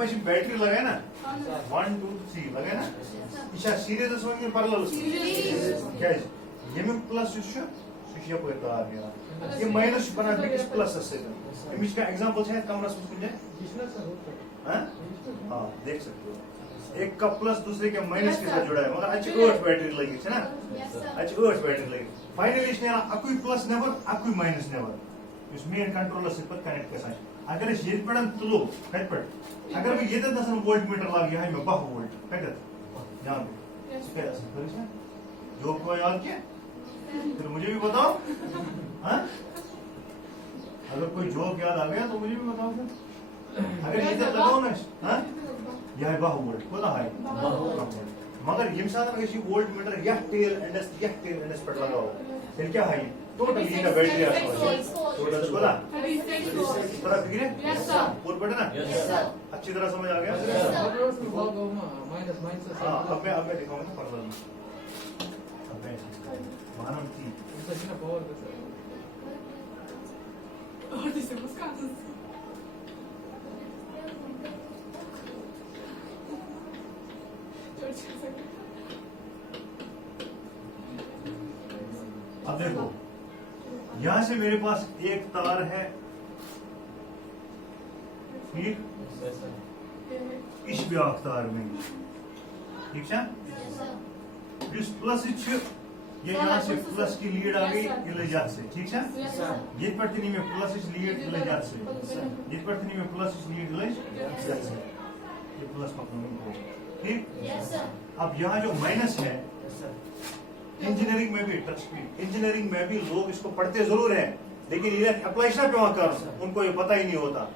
पास battery लगाए ना 1 2 3 लगाए ना यह सीरीज वन पैरेलल क्या ये प्लस ये तार ये माइनस बना बिकस प्लस अमिश का एग्जांपल है कमरस में कुछ हाँ देख सकते हो एक का प्लस दूसरे के माइनस के साथ जुड़ा है मगर अच्छी 8 बैटरी लगी है ना अच्छी 8 बैटरी लगी फाइनली इसने अकुई प्लस नेवर अकुई माइनस नेवर इस मेन कंट्रोलर से कनेक्ट कर अगर इस ये पड़न तुलो कट पड़ अगर मैं ये दसन वोल्ट मीटर लाग यहाँ में 12 वोल्ट कट यहाँ पे जो को याद किया फिर मुझे भी बताओ हाँ अगर कोई जोक याद आ गया तो मुझे भी बताओ फिर अगर ये लगाओ ना हाँ यह 12 वोल्ट कोदा है मगर ये साथ अगर ये वोल्ट मीटर यह टेल एंडस पर लगाओ फिर क्या है टोटल ये का बैटरी आ टोटल कोदा थोड़ा फिक्र है और पढ़े ना अच्छी तरह समझ आ गया हाँ अब मैं दिखाऊंगा पैरेलल अब मैं मानव थी अब देखो यहां से मेरे पास एक तार है ठीक इस ब्याक तार में ठीक है प्लस ये यहाँ से प्लस की लीड आ गई इलेजात से ठीक है ये पढ़ती में प्लस लीड इलेजात से ये पढ़ती में प्लस लीड इलेजात से ये प्लस पकड़ो ठीक अब यहाँ जो माइनस है इंजीनियरिंग में भी इंजीनियरिंग में भी लोग इसको पढ़ते जरूर हैं लेकिन ये अप्लाई पे वहां कर उनको ये पता ही नहीं होता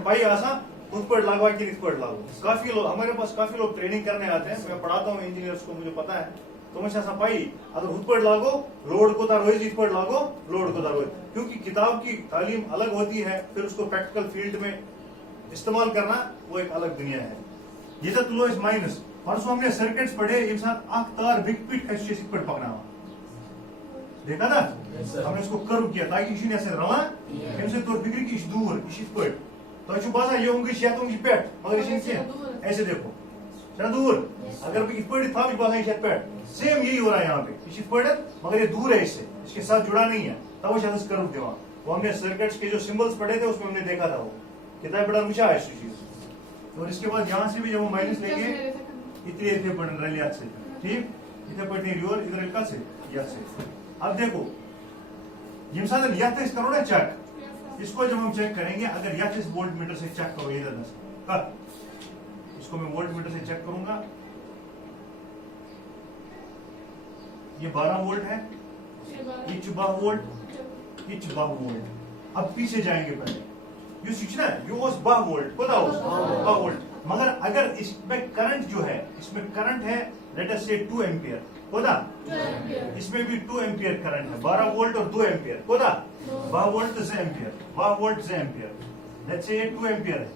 भाई आसा खुद पर लागू कि पर लागू काफी लोग हमारे पास काफी लोग ट्रेनिंग करने आते हैं मैं पढ़ाता हूँ इंजीनियर्स को मुझे पता है तो मुझे ऐसा पाई अगर खुद पर लागो लोड को तार रोज पर लागो लोड को तार रोज क्योंकि किताब की तालीम अलग होती है फिर उसको प्रैक्टिकल फील्ड में इस्तेमाल करना वो एक अलग दुनिया है ये तो लो इस माइनस परसों हमने सर्किट्स पढ़े एक साथ आख तार बिग पिट ऐसे पर पकड़ा देखा था हमने इसको कर्व किया ताकि इसी ने ऐसे रवा इनसे तो बिगड़ी की दूर इसी पर तो अच्छी बात है ये होंगे शायद होंगे पेट मगर इसी ऐसे देखो चला दूर अगर इस पर था भी बात है शायद पेट सेम यही हो रहा है यहाँ पे इसी पर मगर ये दूर है इससे इसके साथ जुड़ा नहीं है तब वो शायद कर्व देवा वो हमने सर्किट्स के जो सिंबल्स पढ़े थे उसमें हमने देखा था वो कितना बड़ा मुझा है चीज और इसके बाद यहाँ से भी जब वो माइनस लेंगे इतने इतने पढ़ रहे याद से ठीक इतने पढ़ने रिवर इधर का से याद से अब देखो ये साधन याद इस करो ना चेक इसको जब हम चेक करेंगे अगर याद इस वोल्ट मीटर से चेक करो इधर इसको मैं वोल्ट मीटर से चेक करूंगा ये 12 वोल्ट है ये 12 वोल्ट ये 12 वोल्ट अब पीछे जाएंगे पहले ये सूचना यो 12 वोल्ट पता हो 12 वोल्ट मगर अगर इसमें करंट जो है इसमें करंट है लेट अस से 2 एम्पियर कोदा इसमें भी 2 एम्पियर करंट है 12 वोल्ट और 2 एम्पियर कोदा 12 वोल्ट से एम्पियर 12 वोल्ट से एम्पियर लेट से ये 2 एम्पियर है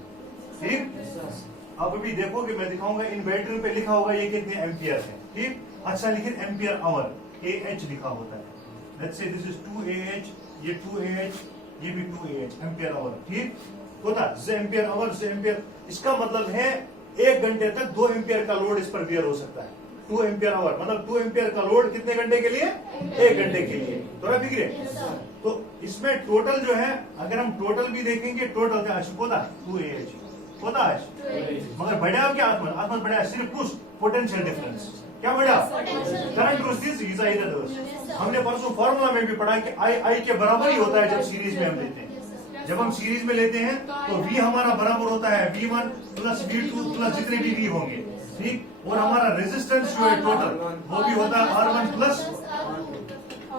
ठीक अब अभी देखो कि मैं दिखाऊंगा इन बैटरी पे लिखा होगा ये कितने एम्पियर है ठीक अच्छा लिखिए एम्पियर आवर AH लिखा होता है लेट से दिस इज 2AH ये 2AH ये भी 2AH एम्पियर आवर ठीक होता Z ampere hour Z ampere इसका मतलब है 1 घंटे तक 2 एम्पियर का लोड इस पर बियर हो सकता है 2 एम्पियर आवर मतलब 2 एम्पियर का लोड कितने घंटे के लिए 1 घंटे के लिए थोड़ा फिक्र तो इसमें टोटल जो है अगर हम टोटल भी देखेंगे टोटल क्या होता 2AH होता है मगर बढ़िया क्या आत्मन बढ़िया सिर्फ कुछ पोटेंशियल डिफरेंस क्या बढ़िया करंट हमने परसों फॉर्मूला में भी पढ़ा कि I के बराबर ही होता है जब सीरीज में हम लेते हैं जब हम सीरीज में लेते हैं तो V हमारा बराबर होता है V1 प्लस V2 प्लस जितने भी V होंगे ठीक और हमारा रेजिस्टेंस जो है टोटल वो भी होता है R1 प्लस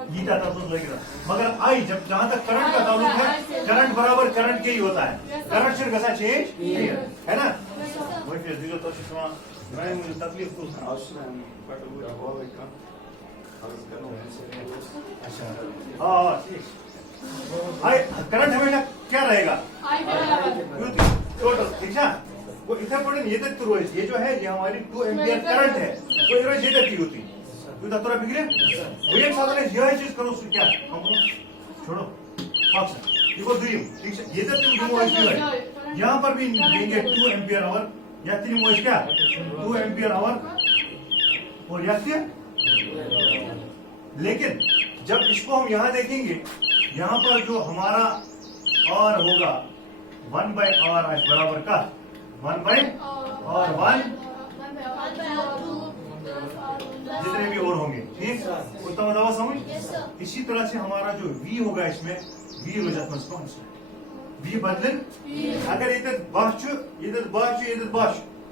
गीता तब लगेगा मगर I जब जहां तक करंट का ताल्लुक है करंट बराबर करंट के ही होता है करंट सिर्फ ऐसा चेंज है ना वही फिर दिलो तो मैं मुझे तकलीफ को हाँ करंट हमेशा क्या रहेगा टोटल ठीक है वो इतना पड़े ये तक रोज ये जो है ये हमारी 2 एम्पियर करंट है वो रोज ये तक की होती तू थोड़ा बिगड़े वो एक साथ यह चीज करो क्या छोड़ो देखो दुईम ठीक है ये तो तुम डिमोइस है यहाँ पर भी देंगे 2 एम्पियर आवर या 3 मोइस क्या 2 एम्पियर आवर और या क्या लेकिन जब इसको हम यहाँ देखेंगे यहाँ पर जो हमारा R होगा 1/R बराबर का 1/R1 जितने भी और होंगे ठीक उत्तम दवा समझ इसी तरह से हमारा जो V होगा इसमें V रोजात V बदलन अगर इधर बाश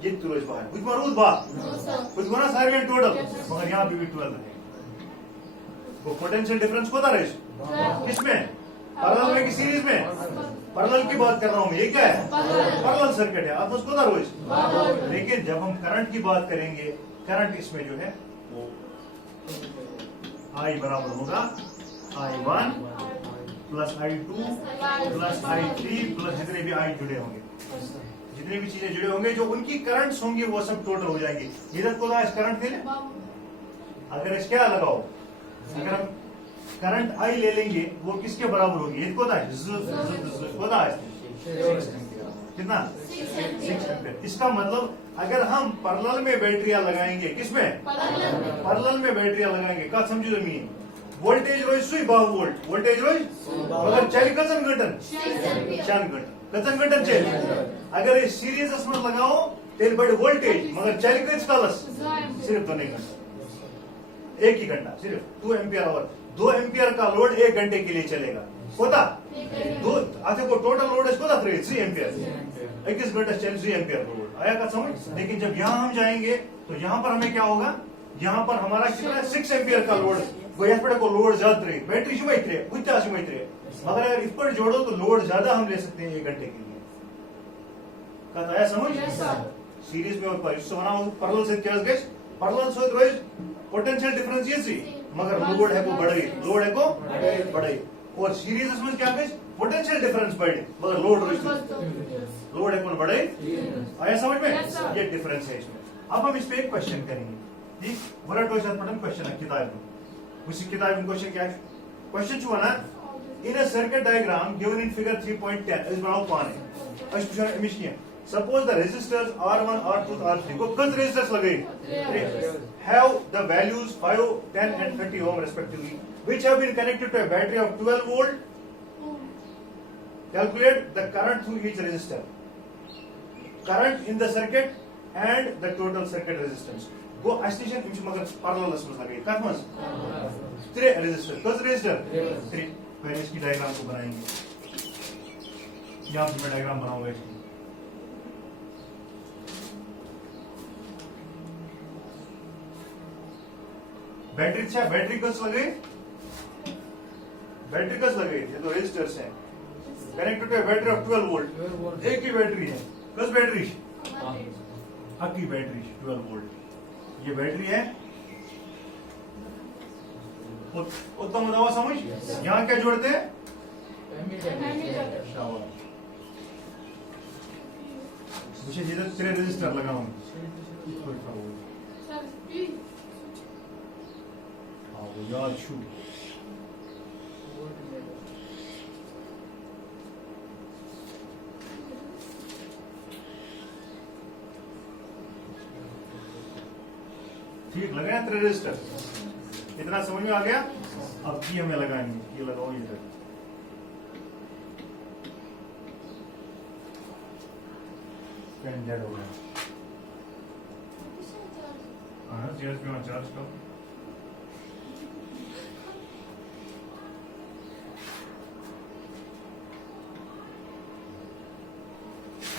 ये रोज बाहर कुछ रोज कुछ बना सारे टोटल मगर यहाँ भी 12 है वो पोटेंशियल डिफरेंस कोता रहे किसमें पैरेलल में की सीरीज में पैरेलल की बात कर रहा हूँ ये क्या है पैरेलल सर्किट है आप उसको रोज लेकिन जब हम करंट की बात करेंगे करंट इसमें जो है वो I बराबर होगा I1 plus I2 plus I3 plus जितने भी I जुड़े होंगे जितनी भी चीजें जुड़े होंगे जो उनकी करंट्स होंगे वो सब टोटल हो जाएंगे इधर को इस करंट थे अगर इस क्या लगाओ अगर हम करंट I ले लेंगे वो किसके बराबर होगी ये कितना 6 एम्पीयर इसका मतलब अगर हम पैरेलल में बैटरियां लगाएंगे किसमें पैरेलल में बैटरियां लगाएंगे क्या समझो जमीन वोल्टेज रोज सुई 12 वोल्ट वोल्टेज रोज मगर चल कचन घंटन 4 घंटा कचन घंटन चल अगर इस सीरीज में लगाओ तेल बड़े वोल्टेज मगर चल कच कालस सिर्फ 2 घंटा एक ही घंटा सिर्फ 2 एम्पियर आवर 2 एम्पियर का लोड 1 घंटे के लिए चलेगा होता दो अच्छा को टोटल लोड इसको 3 एम्पियर 21 घंटा चल 3 एम्पियर लोड आया का समझ लेकिन जब यहाँ हम जाएंगे तो यहाँ पर हमें क्या होगा यहाँ पर हमारा कितना 6 एम्पियर का लोड को लोड ज्यादा रहे बैटरी शुभ रहे मगर अगर इस पर जोड़ो तो लोड ज्यादा हम ले सकते हैं 1 घंटे के लिए आया समझ सीरीज में और पैरेलल से क्या गए पैरेलल से रोज पोटेंशियल डिफरेंस ये सी मगर लोड है को बढ़े और सीरीज में क्या गए पोटेंशियल डिफरेंस बढ़े मगर लोड है को बढ़े आया समझ में ये डिफरेंस है इसमें अब हम इस पे एक क्वेश्चन करेंगे ठीक वरट क्वेश्चन है किताब में उसी किताब में क्वेश्चन क्या है क्वेश्चन चुना in a circuit diagram given in figure 3.10 इस बनाओ पाने suppose the resistors R1 R2 R3 को कितने रेजिस्टर्स लगे have the values 5 10 and 30 ohm respectively which have been connected to a battery of 12 volt calculate the current through each resistor current in the circuit and the total circuit resistance गो अस्टिशन इम्स मगर parallel में लगे कत मस 3 resistor कस resistor 3 पहले इसकी diagram को बनाएंगे यहां पे मैं डायग्राम बनाऊंगा इसकी बैटरी कस लगे ये तो रेजिस्टर्स हैं connected to battery of 12 volt एक ही बैटरी है कस बैटरी अकी बैटरी 12 वोल्ट ये बैटरी है उत्तम दवा समझ यहाँ क्या जोड़ते हैं मुझे इधर 3 रेजिस्टर लगाऊं याद छू ठीक लगा 3 रेजिस्टर इतना समझ में आ गया अब की हमें लगानी ये लगाओ इधर पेन डेड हो गया हाँ चार्ज करो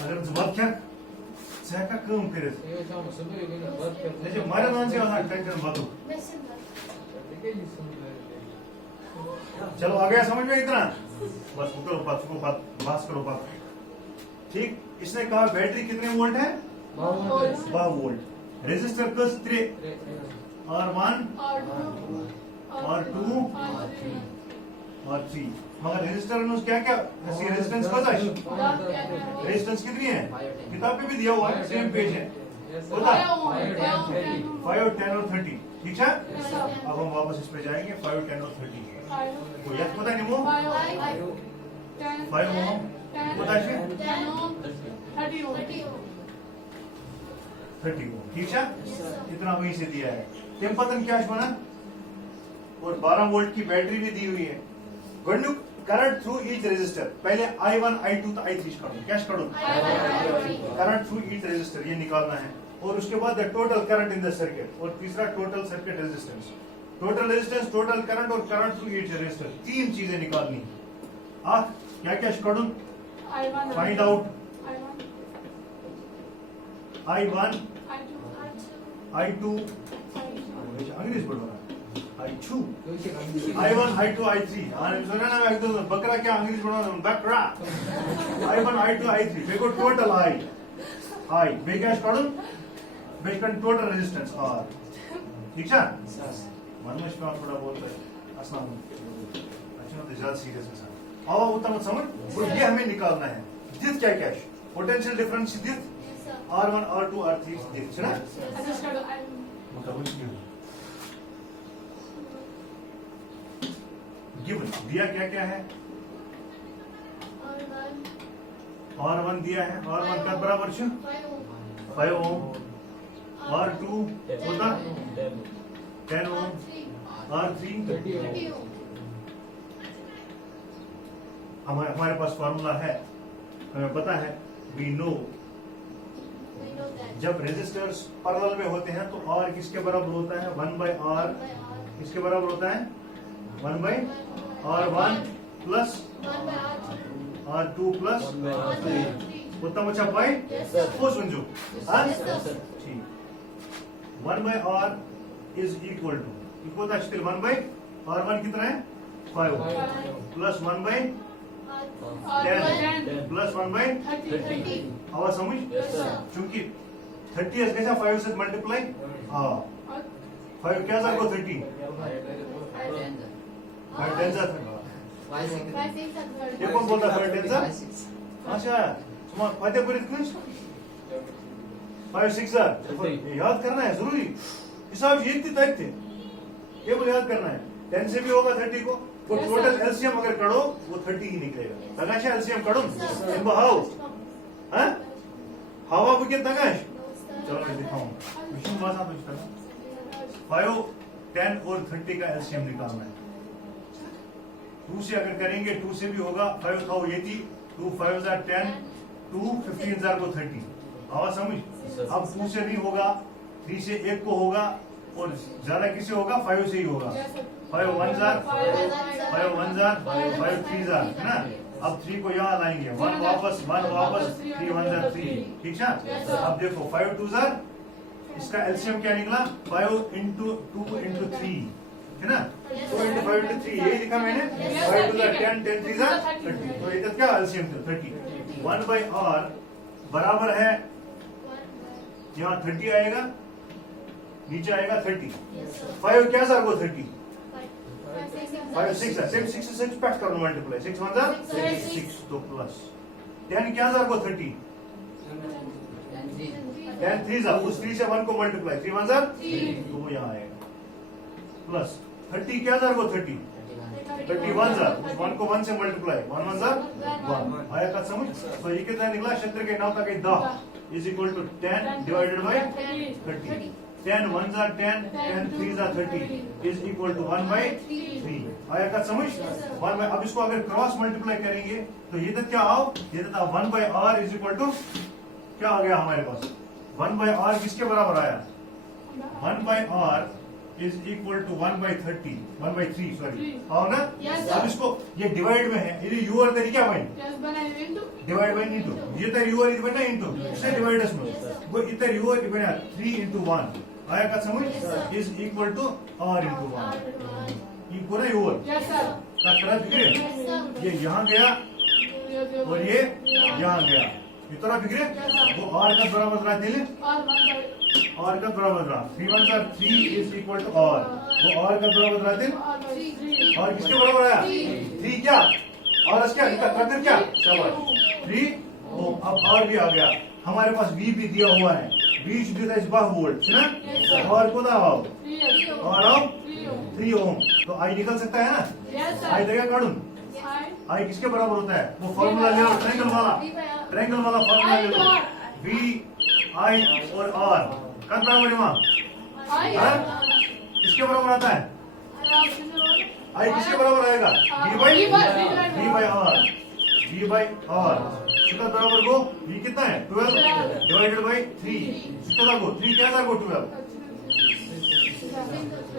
अगर जवाब क्या का कम करे जैसे मारे मान से टेंशन मत हो चलो आ गया समझ में इतना बस बात करो ठीक इसने कहा बैटरी कितने वोल्ट है 12 वोल्ट रेजिस्टर कस 3 R1 R2 और 3 मगर रेजिस्टर में क्या रेजिस्टेंस कसा है रेजिस्टेंस कितनी है किताब पे भी दिया हुआ है सेम पेज है 5 और 10 और 30 ठीक है अब हम वापस इस पे जाएंगे 5 10 और 30 को याद पता नहीं वो 5 ओम कोताशे 30 ओम 30 ओम ठीक है इतना वहीं से दिया है तेम पतन क्या बना और 12 वोल्ट की बैटरी भी दी हुई है गन्नु करंट थ्रू ईच रेजिस्टर पहले I1 I2 तो I3 करूं क्या करूं करंट थ्रू ईच रेजिस्टर ये निकालना है और उसके बाद the total current in the circuit और तीसरा total circuit resistance total resistance total current और करंट थ्रू ईच रेजिस्टर तीन चीजें निकालनी आप क्या क्या करूं फाइंड आउट I1 I2 अंग्रेजी बोलो I1 I2 I3 सुना ना एकदम बकरा क्या अंग्रेजी बोलो बकरा I1 I2 I3 देखो टोटल I बेक्या करूं बेकन टोटल रेजिस्टेंस R ठीक है मन में थोड़ा बहुत अस्सलाम अच्छा तो ज्यादा सीरियस है आवा उत्तम समझ ये हमें निकालना है दिस क्या क्या potential difference this R1 R2 R3 this है ना गिवन दिया क्या क्या है R1 दिया है R1 का बराबर 5 ओम R2 होता 10 ओम R3 30 ओम हमारे पास फॉर्मूला है हमें पता है वी नो जब रेजिस्टर्स पैरेलल में होते हैं तो R किसके बराबर होता है 1/R किसके बराबर होता है 1/R1 प्लस R2 प्लस उत्तम अच्छा पॉइंट वो समझो ठीक 1/R is equal to 1/R1 कितना है 5 प्लस 1/10 प्लस 1/30 आवाज समझ क्योंकि 30 कैसा 5 से मल्टीप्लाई हाँ 5 क्या था 30 5 10 था ये कौन बोलता 5 10 था अच्छा तुम्हारा फायदे पर इतने 5 6 याद करना है जरूरी हिसाब ये इतनी तक थे ये बोले याद करना है 10 से भी होगा 30 को वो टोटल एलसीएम अगर करो वो 30 ही निकलेगा तगाश एलसीएम करो इनको हाउ हाँ हवा बुके तगाश चलो मैं दिखाऊंगा मिशन बात आप इसका 5 10 और 30 का एलसीएम निकालना है 2 से अगर करेंगे 2 से भी होगा 5 था ये थी 2 5 10 2 15 को 30 आवाज समझ अब 2 से नहीं होगा 3 से 1 को होगा और ज्यादा किसे होगा 5 से ही होगा 5 1 5 3 है ना अब 3 को यहाँ लाएंगे 1 वापस 3 1 3 ठीक है अब देखो 5 2 इसका एलसीएम क्या निकला 5 into 2 into 3 है ना 2 into 5 into 3 यही लिखा मैंने 5 2 10 10 3 30 तो इधर क्या एलसीएम था 30 1/R बराबर है यहाँ 30 आएगा नीचे आएगा 30 5 क्या सर वो 30 5 6 6 से पैक करना मल्टीप्लाई 6 1 6 तो प्लस 10 क्या सर वो 30 10 3 उस 3 से 1 को मल्टीप्लाई 3 1 तो वो यहाँ आएगा प्लस 30 क्या सर वो 30 31 उस 1 को 1 से मल्टीप्लाई 1 1 आया का समझ तो ये कितना निकला क्षेत्र के नाम तक 10 is equal to 10 divided by 30 10 1 10 10 3 30 is equal to 1/3 आया का समझ 1 अब इसको अगर क्रॉस मल्टीप्लाई करेंगे तो ये तक क्या आओ ये था 1/R इज इक्वल टू क्या आ गया हमारे पास 1/R किसके बराबर आया 1/R is equal to 1/30 1/3 sorry आओ ना अब इसको ये डिवाइड में है ये यूआर तरीका बन डिवाइड बाय इनटू ये तो यूआर इधर बना इनटू से डिवाइडर्स में वो इधर यूआर बना 3 into 1 आया का समझ is equal to R into 1 ये पूरा यूआर का तरह फिक्रे ये यहाँ गया और ये यहाँ गया ये तरह फिक्रे वो R का बराबर रहा दिले R का बराबर रहा 3 1 3 इज इक्वल टू R वो R का बराबर रहा दिल और किसके बराबर आया 3 क्या और इसका कदर क्या शाबाश 3 ओ अब R भी आ गया हमारे पास V भी दिया हुआ है बीच दिया इस 12 वोल्ट है ना और को दाओ और 3 ओम तो I निकल सकता है ना I देगा काढून आई किसके बराबर होता है? वो फॉर्मूला ले लो, ट्रायंगल वाला फॉर्मूला ले लो। V I और R कद बराबर है वहाँ? किसके बराबर आता है? I किसके बराबर आएगा? V by R। इसका बराबर को V कितना है? 12 डिवाइडेड बाई 3। इसका था को 3 क्या था को 12?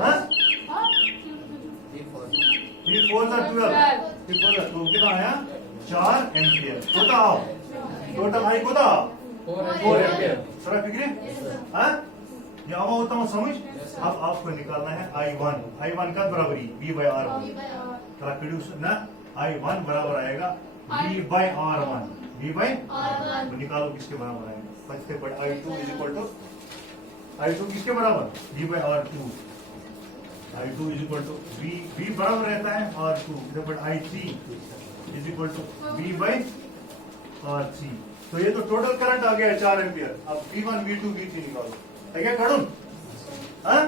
हाँ? 3 4 था 12। 3 4 था तो कितना आया? 4 एम्पियर। कोता आओ टोटल आई कोता 4 एम्पियर। सारा फिक्रे? हाँ? ये आवा होता हूँ समझ? अब आपको निकालना है I1 का बराबरी V by R। थोड़ा प्रोड्यूस ना I1 बराबर आएगा V by R1। तो निकालो किसके बराबर आएगा? फर्स्ट पर I2 is equal to I2 किसके बराबर? V by R2। I2 is equal to V बराबर रहता है R2 पर I3 is equal to V by R3। तो ये तो टोटल करंट आ गया है 4 एम्पियर। अब V1 V2 V3 निकालो है क्या काढून? हाँ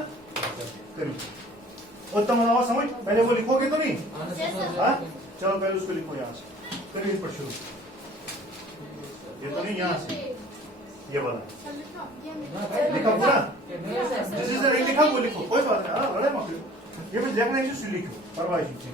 करिए उत्तम आवाज समझ पहले वो लिखोगे तो नहीं? हाँ चलो पहले उसको लिखो यहाँ से करिए पर शुरू। ये तो नहीं यहाँ से ये वाला लिखा पूरा जिस नहीं लिखा वो लिखो कोई बात नहीं। हाँ बड़े मौके ये भी देखना है लिखो परवाह जी।